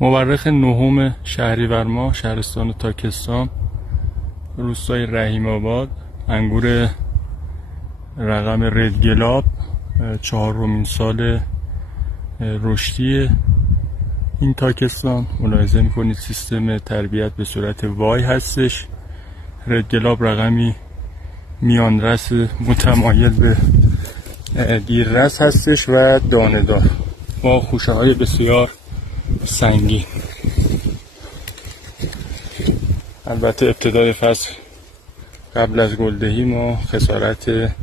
مورخ نهم شهریور ماه، شهرستان تاکستان، روستای رحیم آباد. انگور رقم رد گلاب، 4مین سال رشدی این تاکستان. ملاحظه میکنید سیستم تربیت به صورت وای هستش. رد گلاب رقمی میان رس متمایل به دیر رس هستش و دانه دار با خوشه های بسیار سنگین. البته ابتدای فصل قبل از گلدهی ما خسارت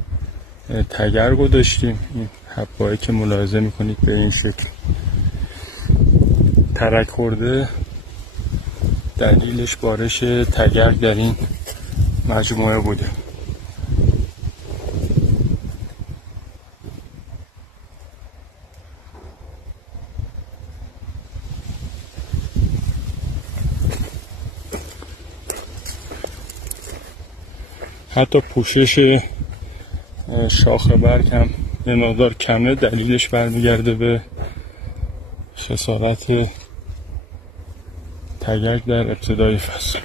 تگر گذاشتیم. این حبایی که ملاحظه میکنید به این شکل ترک خورده، دلیلش بارش تگر در این مجموعه بوده. حتی پوشش شاخ برگ هم یه مقدار کمه، دلیلش برمیگرده به خسارت تگرگ در ابتدای فصل.